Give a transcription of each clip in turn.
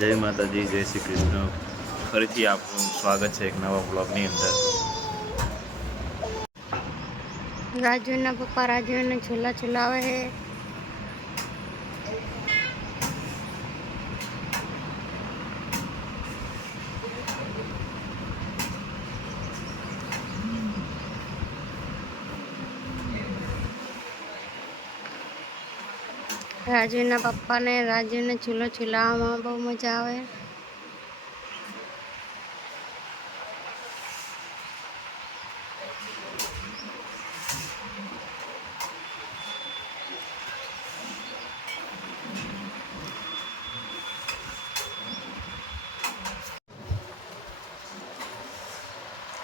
જય માતાજી, જય શ્રી કૃષ્ણ. ફરીથી આપનું સ્વાગત છે એક નવા બ્લોગની અંદર. રાજુના પપ્પા રાજુને ઝૂલા ઝુલાવે છે. રાજુના પપ્પાને રાજુને ઝૂલો ઝુલાવવામાં બહુ મજા આવે.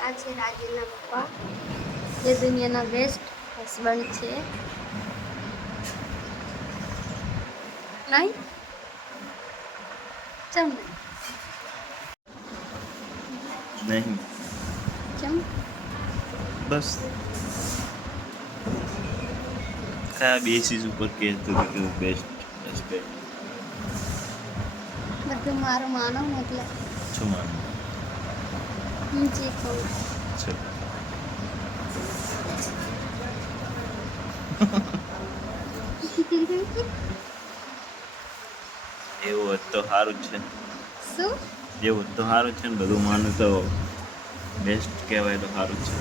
આ છે રાજુના પપ્પા, જે દુનિયાના બેસ્ટ હસબન્ડ છે. નહીં ચમ નહીં ચમ બસ કયા બેસીસ ઉપર કે તું બેસ્ટ હસબન્ડ બધું મારું માનો મતલબ શું માનું હું જે કહું. છે? એવું હોત તો સારું જ છે. શું એવું તો સારું છે ને, બધું માનું તો બેસ્ટ કહેવાય તો સારું જ છે.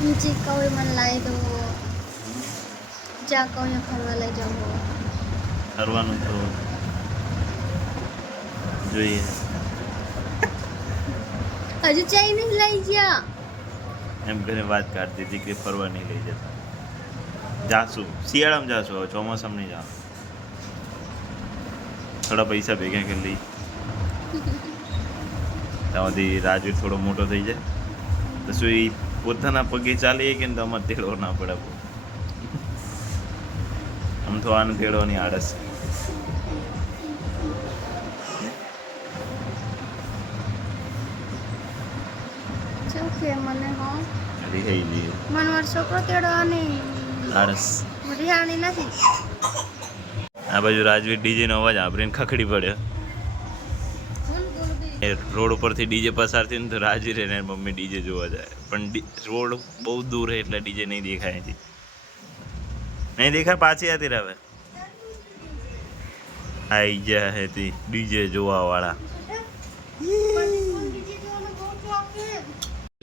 હું જે કહું એ મને લાવી દો, જ્યાં કહું એ ફરવા લઈ જાઓ. ફરવાનું તો જોઈએ. હજુ ચાઈ નહીં લઈ ગયા. એમ કરીને વાત કાઢતી હતી કે ફરવા નહીં લઈ જતા. જાશું શિયાળામાં જાશું, હવે ચોમાસામાં નહીં જવાનું. થોડા પૈસા ભેગા કરી લઈ ત્યાં સુધી રાજવીર થોડો મોટો થઈ જાય તો શું એ પોતાના પગે ચાલીએ કે ને તો અમારે તેડવો ના પડે. આમ તો આને તેડવાની આળસ. શું કે મને હો રિહાઈ લઈએ મને મારો છોકરો તેડવાની આળસ. રિહાણી નથી. આ બાજુ રાજવીર ડીજેનો અવાજ સાંભળીને ખખડી પડ્યો. એ રોડ ઉપરથી ડીજે પસાર થયું ને તો રાજવીર એને મમ્મી ડીજે જોવા જાય, પણ રોડ બહુ દૂર છે એટલે ડીજે નહીં દેખાય. નહીં દેખાય. પાછી આતી રહે આઈ ગયા હે તી ડીજે જોવા વાળા.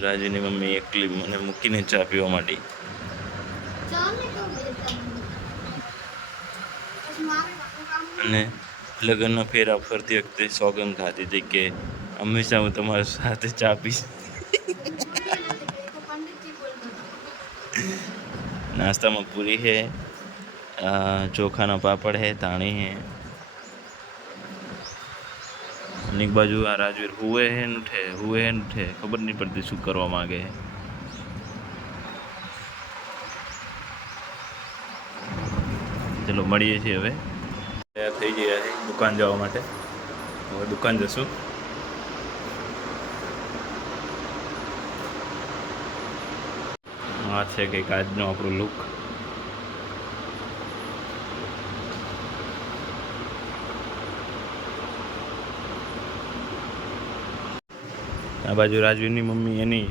રાજવીની મમ્મી એકલી મને મૂકીને ચા પીવા માટે. અને લગ્નનો ફેરા ફરતી વખતે સોગંદ ખાધી હતી કે હંમેશા હું તમારી સાથે ચા પીશ. નાસ્તામાં પૂરી है, ચોખાનો પાપડ है, તાણી है. અને એક બાજુ આ રાજવીર હુએ હે ઉઠે ખબર નહીં પડતી શું કરવા માંગે છે. ચલો મળીએ છીએ. હવે તૈયાર થઈ ગયા છે દુકાન જવા માટે. હવે દુકાન જશું. આ છે કંઈક આજનો આપણું લુક. આ બાજુ રાજવીરની મમ્મી એની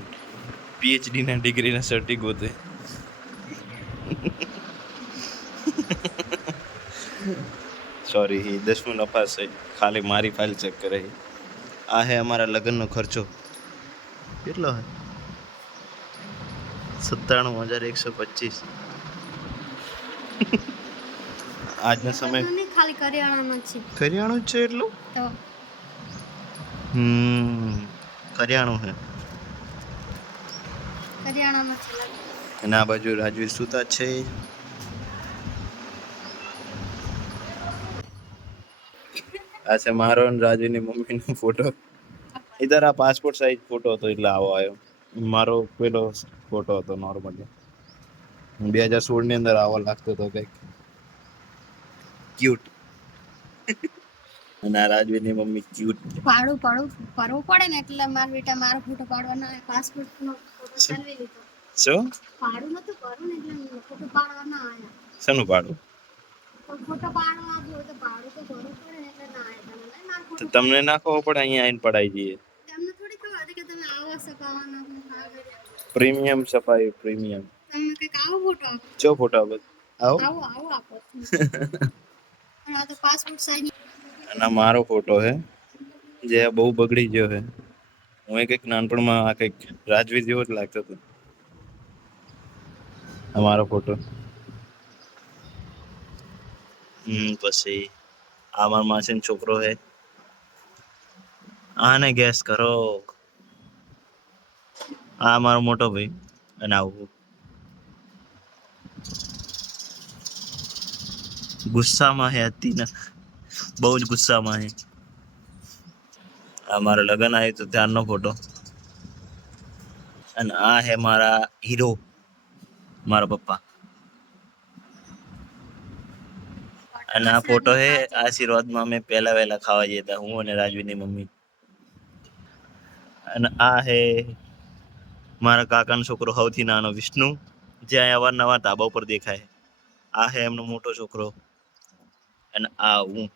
પીએચડીના ડિગ્રીના સર્ટી ગોતે. सॉरी 10वीं नफास है, खाली मारी फाइल चेक करे. आ है हमारा लग्न खर्चो કેટલો है 97,125. આજના સમય ખાલી કરિયાણાનો છે. કરિયાણું છે એટલું તો કરિયાણું છે. કરિયાણાનો છે. અને આ બાજુ રાજવીર સુતા છે. આ છે મારો અને રાજવીની મમ્મીનો ફોટો. ઇધર આ પાસપોર્ટ સાઇઝ ફોટો હતો એટલે આવો આવ્યો. મારો પેલો ફોટો હતો નોર્મલી 2016 ની અંદર આવો લાગતો હતો કંઈક ક્યુટ. અને આ રાજવીની મમ્મી ક્યુટ. પાડવું પડે ને એટલે મારા બેટા મારો ફોટો પાડવાનો પાસપોર્ટ નો ફોટો ચાલવી લીધો. શું પાડું નતું કરવું ને એટલે ફોટો પાડવાના આયા. શેનું પાડું? ફોટો પાડવા આવ્યો તો ભાડું તો ભરવું પડે ને એટલે ના આવ્યા તમે નહીં મારો તો ફોટો તમને ના ખબર પડે અહીંયા આવીને પડાવી દઈએ. તમને થોડી ખબર હતી કે તમે આવો સપાવાના આપણે ભાગ પ્રીમિયમ સફાઈ પ્રીમિયમ. તમે કંઈક આવો ફોટો આપો જો ફોટો આવે આવો. આવો આવો આપો અને આ તો પાસપોર્ટ સાઈઝ અને આ મારો ફોટો હે જે બહુ બગડી ગયો હે. હું કંઈક નાનપણમાં આ કંઈક રાજવી જેવો જ લાગતો હતો. આ મારો ફોટો. પછી આ મારા માસીનો છોકરો હે. આને ગેસ કરો. આ મારો મોટો ભાઈ અને આવું ગુસ્સામાં હે હતી બહુ જ ગુસ્સામાં હે. આ મારા લગ્ન આવે તો ત્યારનો ફોટો. અને આ હે મારા હીરો મારા પપ્પા. અને આ ફોટો હે આશીર્વાદમાં અમે પહેલા વહેલા ખાવા જતા હું અને રાજવીની મમ્મી. અને આ હે મારા કાકાનો છોકરો સૌથી નાનો વિષ્ણુ જે અહીં અવારનવાર ધાબા ઉપર દેખાય. આ હે એમનો મોટો છોકરો અને આ હું.